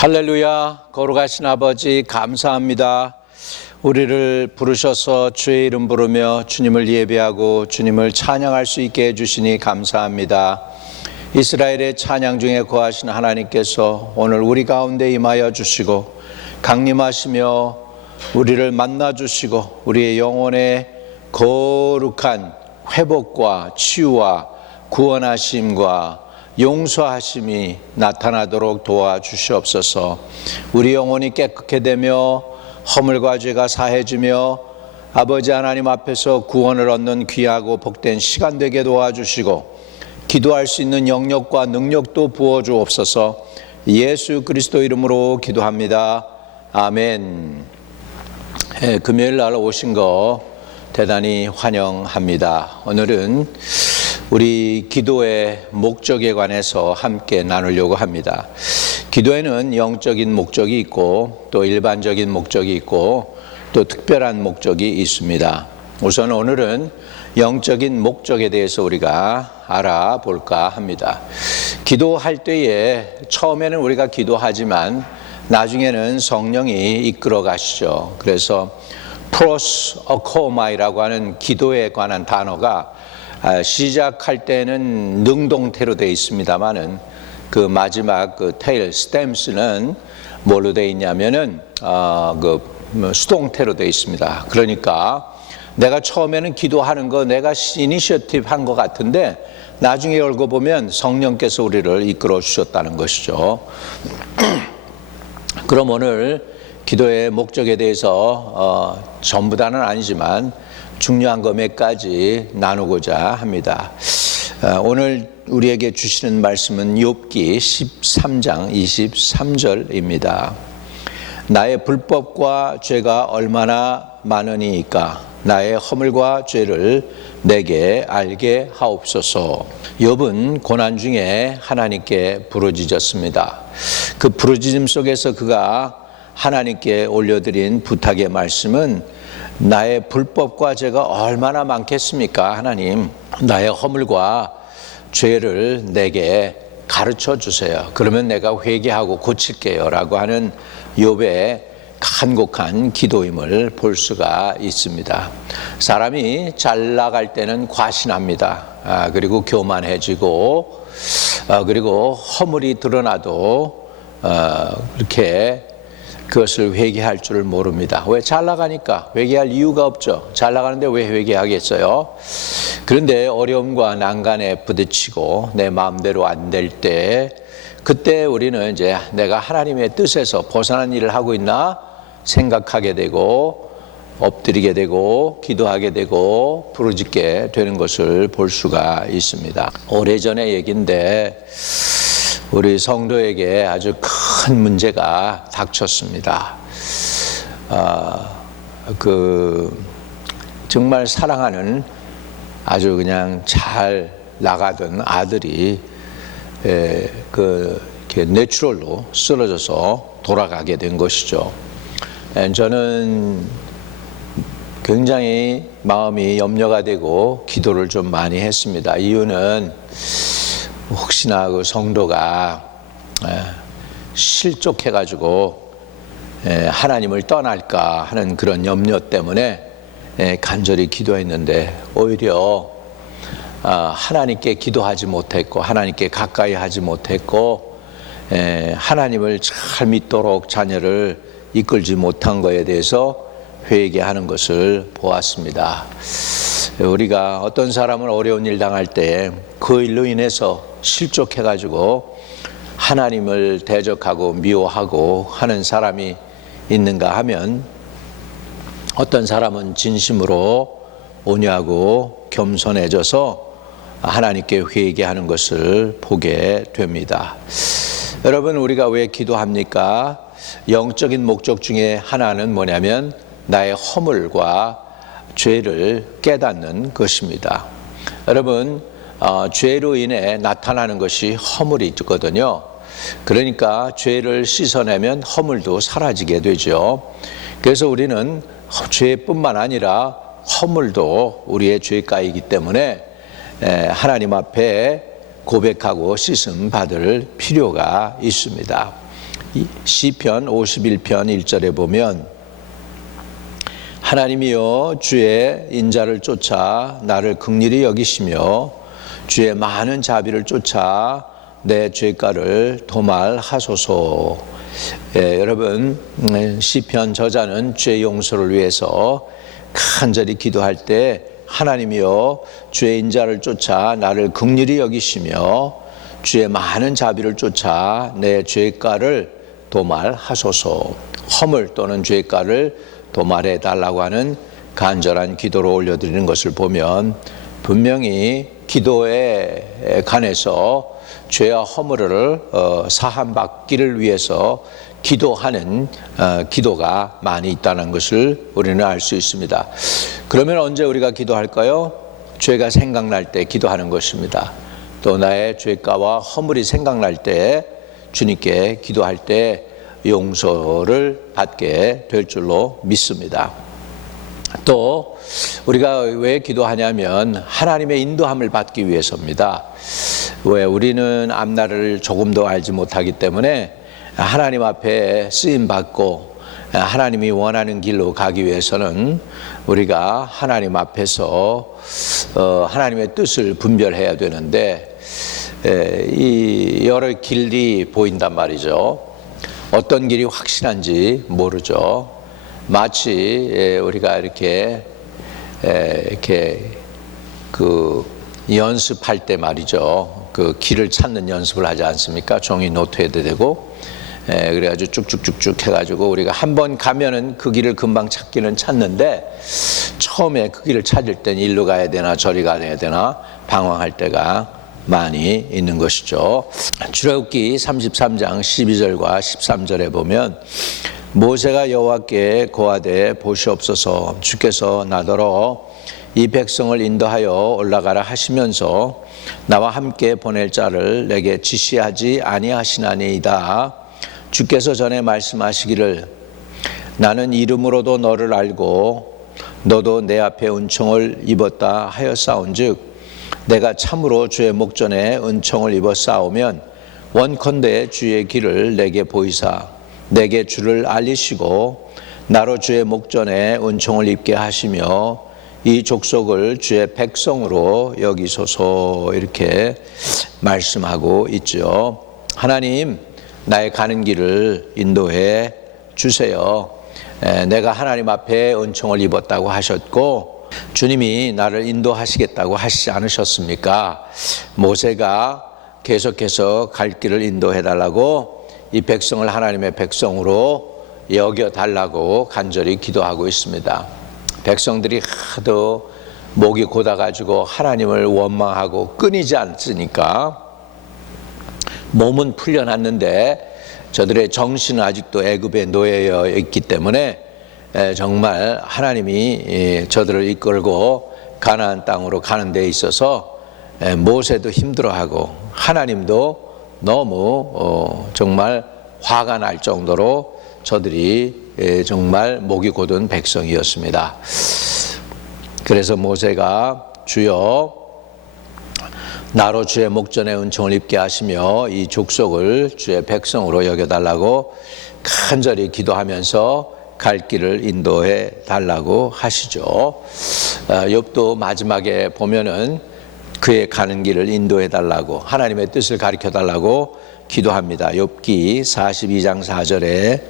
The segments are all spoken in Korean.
할렐루야. 거룩하신 아버지 감사합니다. 우리를 부르셔서 주의 이름 부르며 주님을 예배하고 주님을 찬양할 수 있게 해주시니 감사합니다. 이스라엘의 찬양 중에 거하신 하나님께서 오늘 우리 가운데 임하여 주시고 강림하시며 우리를 만나 주시고 우리의 영혼의 거룩한 회복과 치유와 구원하심과 용서하심이 나타나도록 도와주시옵소서. 우리 영혼이 깨끗게 되며 허물과 죄가 사해지며 아버지 하나님 앞에서 구원을 얻는 귀하고 복된 시간 되게 도와주시고 기도할 수 있는 영역과 능력도 부어주옵소서. 예수 그리스도 이름으로 기도합니다. 아멘. 금요일 날 오신 거 대단히 환영합니다. 오늘은 우리 기도의 목적에 관해서 함께 나누려고 합니다. 기도에는 영적인 목적이 있고 또 일반적인 목적이 있고 또 특별한 목적이 있습니다. 우선 오늘은 영적인 목적에 대해서 우리가 알아볼까 합니다. 기도할 때에 처음에는 우리가 기도하지만 나중에는 성령이 이끌어 가시죠. 그래서 프로스 어코마이라고 하는 기도에 관한 단어가 시작할 때는 능동태로 되어 있습니다만은 그 마지막 그 테일 스템스는 뭘로 되어 있냐면은 수동태로 되어 있습니다. 그러니까 내가 처음에는 기도하는 거 내가 이니셔티브 한 것 같은데 나중에 열고 보면 성령께서 우리를 이끌어 주셨다는 것이죠. 그럼 오늘 기도의 목적에 대해서 전부 다는 아니지만 중요한 거 몇 가지 나누고자 합니다. 오늘 우리에게 주시는 말씀은 욥기 13장 23절입니다. 나의 불법과 죄가 얼마나 많으니까 나의 허물과 죄를 내게 알게 하옵소서. 욥은 고난 중에 하나님께 부르짖었습니다. 그 부르짖음 속에서 그가 하나님께 올려드린 부탁의 말씀은 나의 불법과 죄가 얼마나 많겠습니까? 하나님, 나의 허물과 죄를 내게 가르쳐 주세요. 그러면 내가 회개하고 고칠게요 라고 하는 욥의 간곡한 기도임을 볼 수가 있습니다. 사람이 잘 나갈 때는 과신합니다. 그리고 교만해지고 그리고 허물이 드러나도 그렇게 그것을 회개할 줄을 모릅니다. 왜? 잘 나가니까. 회개할 이유가 없죠. 잘 나가는데 왜 회개하겠어요? 그런데 어려움과 난간에 부딪히고 내 마음대로 안 될 때 그때 우리는 이제 내가 하나님의 뜻에서 벗어난 일을 하고 있나 생각하게 되고 엎드리게 되고 기도하게 되고 부르짖게 되는 것을 볼 수가 있습니다. 오래전의 얘기인데 우리 성도에게 아주 큰 문제가 닥쳤습니다. 정말 사랑하는 아주 그냥 잘 나가던 아들이 이렇게 내추럴로 쓰러져서 돌아가게 된 것이죠. 저는 굉장히 마음이 염려가 되고 기도를 좀 많이 했습니다. 이유는 혹시나 그 성도가 실족해가지고 하나님을 떠날까 하는 그런 염려 때문에 간절히 기도했는데 오히려 하나님께 기도하지 못했고 하나님께 가까이 하지 못했고 하나님을 잘 믿도록 자녀를 이끌지 못한 것에 대해서 회개하는 것을 보았습니다. 우리가 어떤 사람은 어려운 일 당할 때 그 일로 인해서 실족해가지고 하나님을 대적하고 미워하고 하는 사람이 있는가 하면 어떤 사람은 진심으로 온유하고 겸손해져서 하나님께 회개하는 것을 보게 됩니다. 여러분, 우리가 왜 기도합니까? 영적인 목적 중에 하나는 뭐냐면 나의 허물과 죄를 깨닫는 것입니다. 여러분, 죄로 인해 나타나는 것이 허물이 있거든요. 그러니까 죄를 씻어내면 허물도 사라지게 되죠. 그래서 우리는 죄뿐만 아니라 허물도 우리의 죄가이기 때문에 하나님 앞에 고백하고 씻음 받을 필요가 있습니다. 시편 51편 1절에 보면 하나님이여 주의 인자를 쫓아 나를 긍휼히 여기시며 주의 많은 자비를 쫓아 내 죄가를 도말하소서. 여러분, 시편 저자는 죄 용서를 위해서 간절히 기도할 때 하나님이여 주의 인자를 쫓아 나를 긍휼히 여기시며 주의 많은 자비를 쫓아 내 죄가를 도말하소서. 허물 또는 죄가를 도말해 달라고 하는 간절한 기도로 올려드리는 것을 보면 분명히 기도에 관해서 죄와 허물을 사함받기를 위해서 기도하는 기도가 많이 있다는 것을 우리는 알 수 있습니다. 그러면 언제 우리가 기도할까요? 죄가 생각날 때 기도하는 것입니다. 또 나의 죄가와 허물이 생각날 때 주님께 기도할 때 용서를 받게 될 줄로 믿습니다. 또 우리가 왜 기도하냐면 하나님의 인도함을 받기 위해서입니다. 왜 우리는 앞날을 조금도 알지 못하기 때문에 하나님 앞에 쓰임 받고 하나님이 원하는 길로 가기 위해서는 우리가 하나님 앞에서 하나님의 뜻을 분별해야 되는데 이 여러 길이 보인단 말이죠. 어떤 길이 확실한지 모르죠. 마치 우리가 이렇게 그 연습할 때 말이죠. 그 길을 찾는 연습을 하지 않습니까? 종이 노트에도 되고 그래가지고 쭉쭉쭉쭉 해가지고 우리가 한번 가면은 그 길을 금방 찾기는 찾는데 처음에 그 길을 찾을 땐 일로 가야 되나 저리 가야 되나 방황할 때가 많이 있는 것이죠. 출애굽기 33장 12절과 13절에 보면 모세가 여호와께 고하되 보시옵소서 주께서 나더러 이 백성을 인도하여 올라가라 하시면서 나와 함께 보낼 자를 내게 지시하지 아니하시나니이다. 주께서 전에 말씀하시기를 나는 이름으로도 너를 알고 너도 내 앞에 은총을 입었다 하였사온즉 내가 참으로 주의 목전에 은총을 입어 싸우면 원컨대 주의 길을 내게 보이사 내게 주를 알리시고 나로 주의 목전에 은총을 입게 하시며 이 족속을 주의 백성으로 여기소서. 이렇게 말씀하고 있죠. 하나님, 나의 가는 길을 인도해 주세요. 내가 하나님 앞에 은총을 입었다고 하셨고 주님이 나를 인도하시겠다고 하시지 않으셨습니까? 모세가 계속해서 갈 길을 인도해 달라고 이 백성을 하나님의 백성으로 여겨달라고 간절히 기도하고 있습니다. 백성들이 하도 목이 고다가지고 하나님을 원망하고 끊이지 않으니까 몸은 풀려났는데 저들의 정신은 아직도 애굽에 놓여 있기 때문에 정말 하나님이 저들을 이끌고 가나안 땅으로 가는 데 있어서 모세도 힘들어하고 하나님도 너무 정말 화가 날 정도로 저들이 정말 목이 곧은 백성이었습니다. 그래서 모세가 주여 나로 주의 목전에 은총을 입게 하시며 이 족속을 주의 백성으로 여겨달라고 간절히 기도하면서 갈 길을 인도해 달라고 하시죠. 욥도 마지막에 보면은 그의 가는 길을 인도해 달라고 하나님의 뜻을 가르쳐 달라고 기도합니다. 욥기 42장 4절에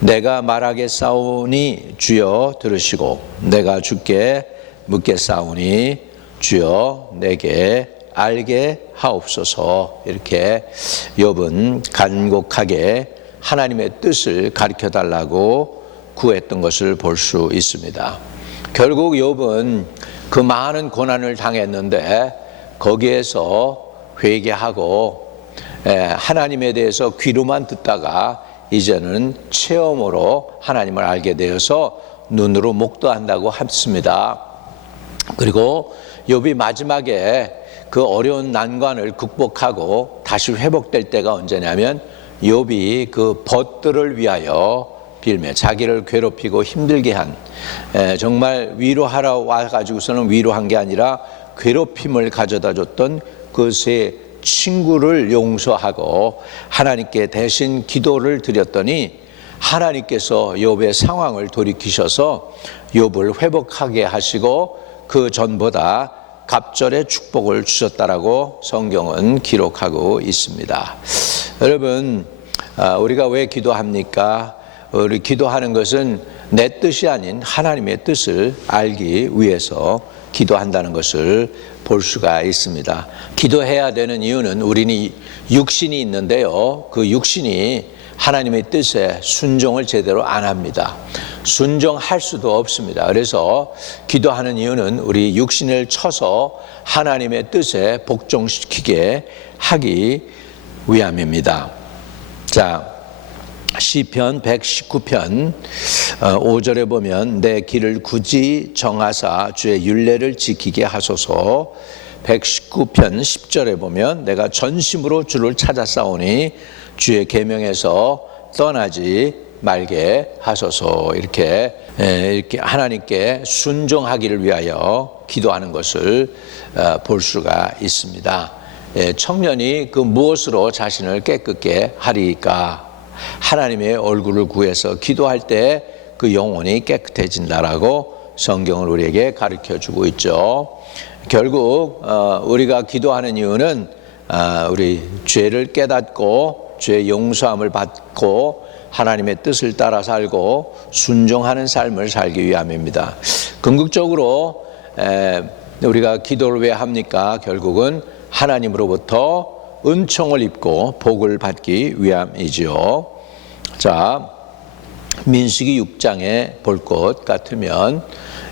내가 말하겠사오니 주여 들으시고 내가 주께 묻겠사오니 주여 내게 알게 하옵소서. 이렇게 욥은 간곡하게 하나님의 뜻을 가르쳐 달라고 구했던 것을 볼 수 있습니다. 결국 욥은 그 많은 고난을 당했는데 거기에서 회개하고 하나님에 대해서 귀로만 듣다가 이제는 체험으로 하나님을 알게 되어서 눈으로 목도한다고 했습니다. 그리고 욥이 마지막에 그 어려운 난관을 극복하고 다시 회복될 때가 언제냐면 욥이 그 벗들을 위하여 빌며 자기를 괴롭히고 힘들게 한 정말 위로하러 와가지고서는 위로한 게 아니라 괴롭힘을 가져다 줬던 그 세 친구를 용서하고 하나님께 대신 기도를 드렸더니 하나님께서 욥의 상황을 돌이키셔서 욥을 회복하게 하시고 그 전보다 갑절의 축복을 주셨다라고 성경은 기록하고 있습니다. 여러분, 우리가 왜 기도합니까? 우리 기도하는 것은 내 뜻이 아닌 하나님의 뜻을 알기 위해서 기도한다는 것을 볼 수가 있습니다. 기도해야 되는 이유는 우리는 육신이 있는데요. 그 육신이 하나님의 뜻에 순종을 제대로 안 합니다. 순종할 수도 없습니다. 그래서 기도하는 이유는 우리 육신을 쳐서 하나님의 뜻에 복종시키게 하기 위함입니다. 자, 시편 119편 5절에 보면 내 길을 굳이 정하사 주의 율례를 지키게 하소서. 119편 10절에 보면 내가 전심으로 주를 찾아싸우니 주의 계명에서 떠나지 말게 하소서. 이렇게 하나님께 순종하기를 위하여 기도하는 것을 볼 수가 있습니다. 청년이 그 무엇으로 자신을 깨끗게 하리까? 하나님의 얼굴을 구해서 기도할 때 그 영혼이 깨끗해진다라고 성경을 우리에게 가르쳐주고 있죠. 결국 우리가 기도하는 이유는 우리 죄를 깨닫고 죄의 용서함을 받고 하나님의 뜻을 따라 살고 순종하는 삶을 살기 위함입니다. 궁극적으로 우리가 기도를 왜 합니까? 결국은 하나님으로부터 은총을 입고 복을 받기 위함이지요. 자, 민수기 6장에 볼 것 같으면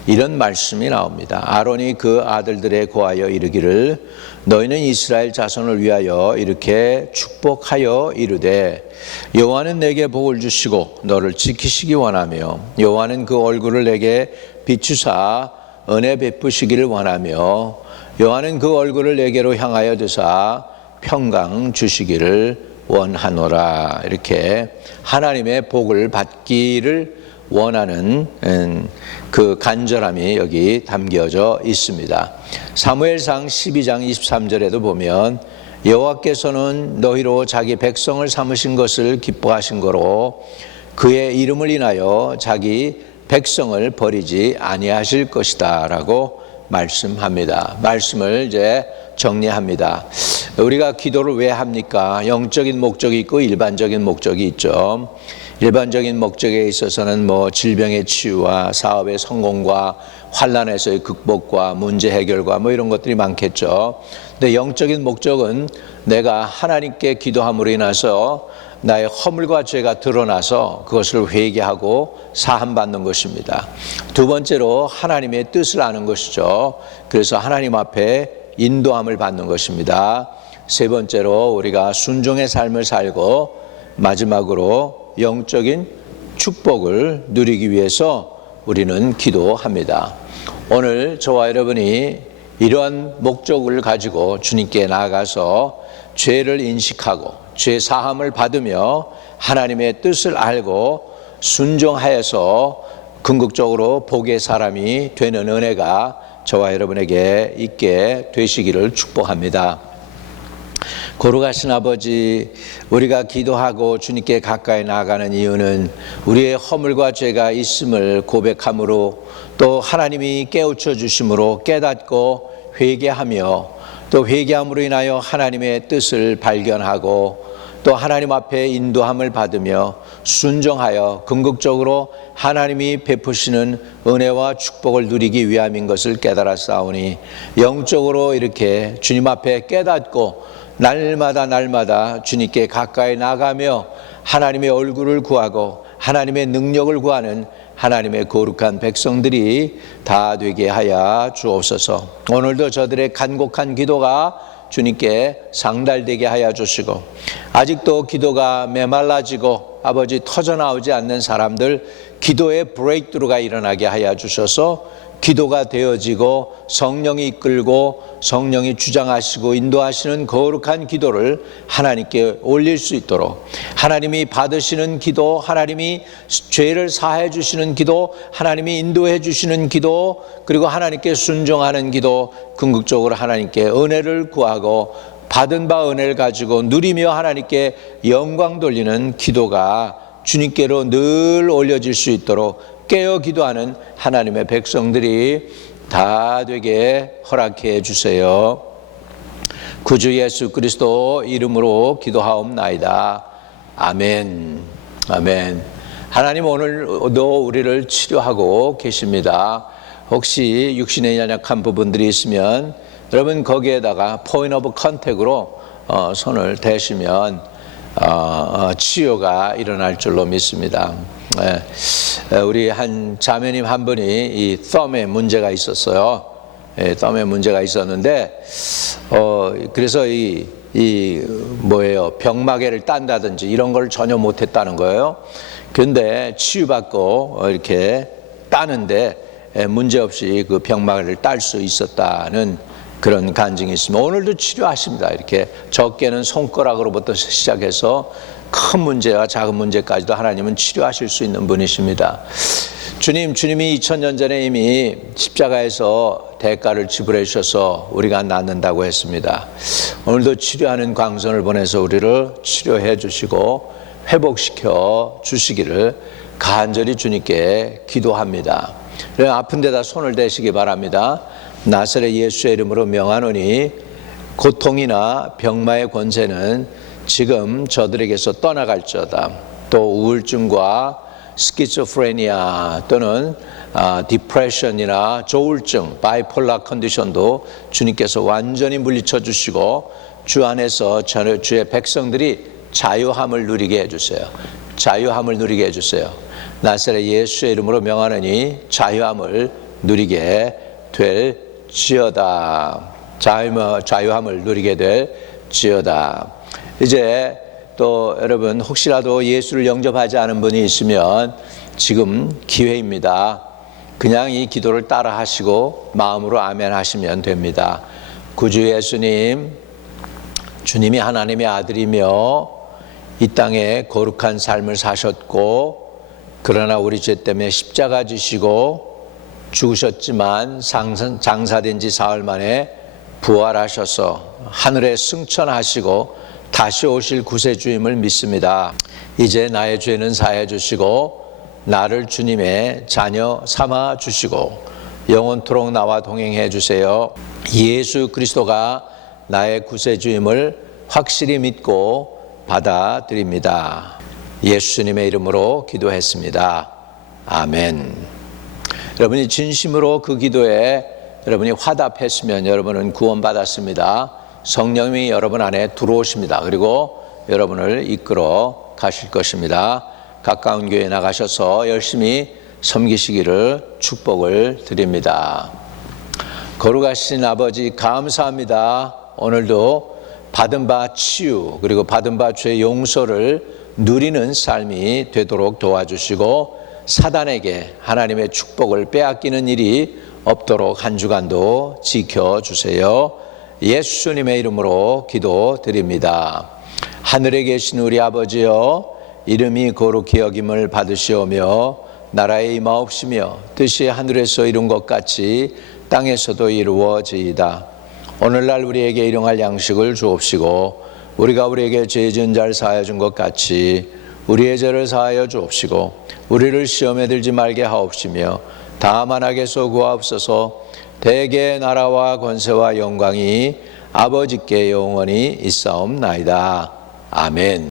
이런 말씀이 나옵니다. 아론이 그 아들들에 고하여 이르기를 너희는 이스라엘 자손을 위하여 이렇게 축복하여 이르되 여호와는 내게 복을 주시고 너를 지키시기 원하며 여호와는 그 얼굴을 내게 비추사 은혜 베푸시기를 원하며 여호와는 그 얼굴을 내게로 향하여 드사 평강 주시기를 원하노라. 이렇게 하나님의 복을 받기를 원하는 그 간절함이 여기 담겨져 있습니다. 사무엘상 12장 23절에도 보면 여호와께서는 너희로 자기 백성을 삼으신 것을 기뻐하신 거로 그의 이름을 인하여 자기 백성을 버리지 아니하실 것이다 라고 말씀합니다. 말씀을 이제 정리합니다. 우리가 기도를 왜 합니까? 영적인 목적이 있고 일반적인 목적이 있죠. 일반적인 목적에 있어서는 질병의 치유와 사업의 성공과 환난에서의 극복과 문제 해결과 이런 것들이 많겠죠. 근데 영적인 목적은 내가 하나님께 기도함으로 인해서 나의 허물과 죄가 드러나서 그것을 회개하고 사함받는 것입니다. 두 번째로 하나님의 뜻을 아는 것이죠. 그래서 하나님 앞에 인도함을 받는 것입니다. 세 번째로 우리가 순종의 삶을 살고 마지막으로 영적인 축복을 누리기 위해서 우리는 기도합니다. 오늘 저와 여러분이 이러한 목적을 가지고 주님께 나아가서 죄를 인식하고 죄 사함을 받으며 하나님의 뜻을 알고 순종하여서 궁극적으로 복의 사람이 되는 은혜가 저와 여러분에게 있게 되시기를 축복합니다. 거룩하신 아버지, 우리가 기도하고 주님께 가까이 나아가는 이유는 우리의 허물과 죄가 있음을 고백함으로 또 하나님이 깨우쳐 주심으로 깨닫고 회개하며 또 회개함으로 인하여 하나님의 뜻을 발견하고 또 하나님 앞에 인도함을 받으며 순종하여 궁극적으로 하나님이 베푸시는 은혜와 축복을 누리기 위함인 것을 깨달았사오니 영적으로 이렇게 주님 앞에 깨닫고 날마다 주님께 가까이 나가며 하나님의 얼굴을 구하고 하나님의 능력을 구하는 하나님의 거룩한 백성들이 다 되게 하여 주옵소서. 오늘도 저들의 간곡한 기도가 주님께 상달되게 하여 주시고 아직도 기도가 메말라지고 아버지 터져나오지 않는 사람들 기도의 브레이크스루가 일어나게 하여 주셔서 기도가 되어지고 성령이 이끌고 성령이 주장하시고 인도하시는 거룩한 기도를 하나님께 올릴 수 있도록 하나님이 받으시는 기도, 하나님이 죄를 사해 주시는 기도, 하나님이 인도해 주시는 기도, 그리고 하나님께 순종하는 기도, 궁극적으로 하나님께 은혜를 구하고 받은 바 은혜를 가지고 누리며 하나님께 영광 돌리는 기도가 주님께로 늘 올려질 수 있도록 깨어 기도하는 하나님의 백성들이 다 되게 허락해 주세요. 구주 예수 그리스도 이름으로 기도하옵나이다. 아멘. 아멘. 하나님 오늘도 우리를 치료하고 계십니다. 혹시 육신에 연약한 부분들이 있으면 여러분 거기에다가 포인트 오브 컨택으로 손을 대시면 치유가 일어날 줄로 믿습니다. 우리 한 자매님 한 분이 이 썸에 문제가 있었어요. 썸에 문제가 있었는데 그래서 이 병마개를 딴다든지 이런 걸 전혀 못했다는 거예요. 근데 치유받고 이렇게 따는데 문제없이 그 병마개를 딸 수 있었다는 그런 간증이 있습니다. 오늘도 치료하십니다. 이렇게 적게는 손가락으로부터 시작해서 큰 문제와 작은 문제까지도 하나님은 치료하실 수 있는 분이십니다. 주님이 2000년 전에 이미 십자가에서 대가를 지불해 주셔서 우리가 낫는다고 했습니다. 오늘도 치료하는 광선을 보내서 우리를 치료해 주시고 회복시켜 주시기를 간절히 주님께 기도합니다. 아픈 데다 손을 대시기 바랍니다. 나사렛 예수의 이름으로 명하노니 고통이나 병마의 권세는 지금 저들에게서 떠나갈지어다. 또 우울증과 스키조프레니아 또는 디프레션이나 조울증, 바이폴라 컨디션도 주님께서 완전히 물리쳐 주시고 주 안에서 주의 백성들이 자유함을 누리게 해주세요. 자유함을 누리게 해주세요. 나사렛 예수의 이름으로 명하노니 자유함을 누리게 될지어다. 자유함을 누리게 될지어다. 이제 또 여러분 혹시라도 예수를 영접하지 않은 분이 있으면 지금 기회입니다. 그냥 이 기도를 따라 하시고 마음으로 아멘 하시면 됩니다. 구주 예수님, 주님이 하나님의 아들이며 이 땅에 거룩한 삶을 사셨고 그러나 우리 죄 때문에 십자가 지시고 죽으셨지만 장사된 지 사흘 만에 부활하셔서 하늘에 승천하시고 다시 오실 구세주임을 믿습니다. 이제 나의 죄는 사해 주시고 나를 주님의 자녀 삼아 주시고 영원토록 나와 동행해 주세요. 예수 그리스도가 나의 구세주임을 확실히 믿고 받아들입니다. 예수님의 이름으로 기도했습니다. 아멘. 여러분이 진심으로 그 기도에 여러분이 화답했으면 여러분은 구원받았습니다. 성령이 여러분 안에 들어오십니다. 그리고 여러분을 이끌어 가실 것입니다. 가까운 교회에 나가셔서 열심히 섬기시기를 축복을 드립니다. 거룩하신 아버지 감사합니다. 오늘도 받은 바 치유 그리고 받은 바 죄 용서를 누리는 삶이 되도록 도와주시고 사단에게 하나님의 축복을 빼앗기는 일이 없도록 한 주간도 지켜주세요. 예수님의 이름으로 기도드립니다. 하늘에 계신 우리 아버지여, 이름이 거룩히 여김을 받으시오며 나라에 임하옵시며 뜻이 하늘에서 이룬 것 같이 땅에서도 이루어지이다. 오늘날 우리에게 일용할 양식을 주옵시고 우리가 우리에게 죄 지은 자를 사하여 준 것 같이 우리의 죄를 사하여 주옵시고 우리를 시험에 들지 말게 하옵시며 다만 악에서 구하옵소서. 대개 나라와 권세와 영광이 아버지께 영원히 있사옵나이다. 아멘.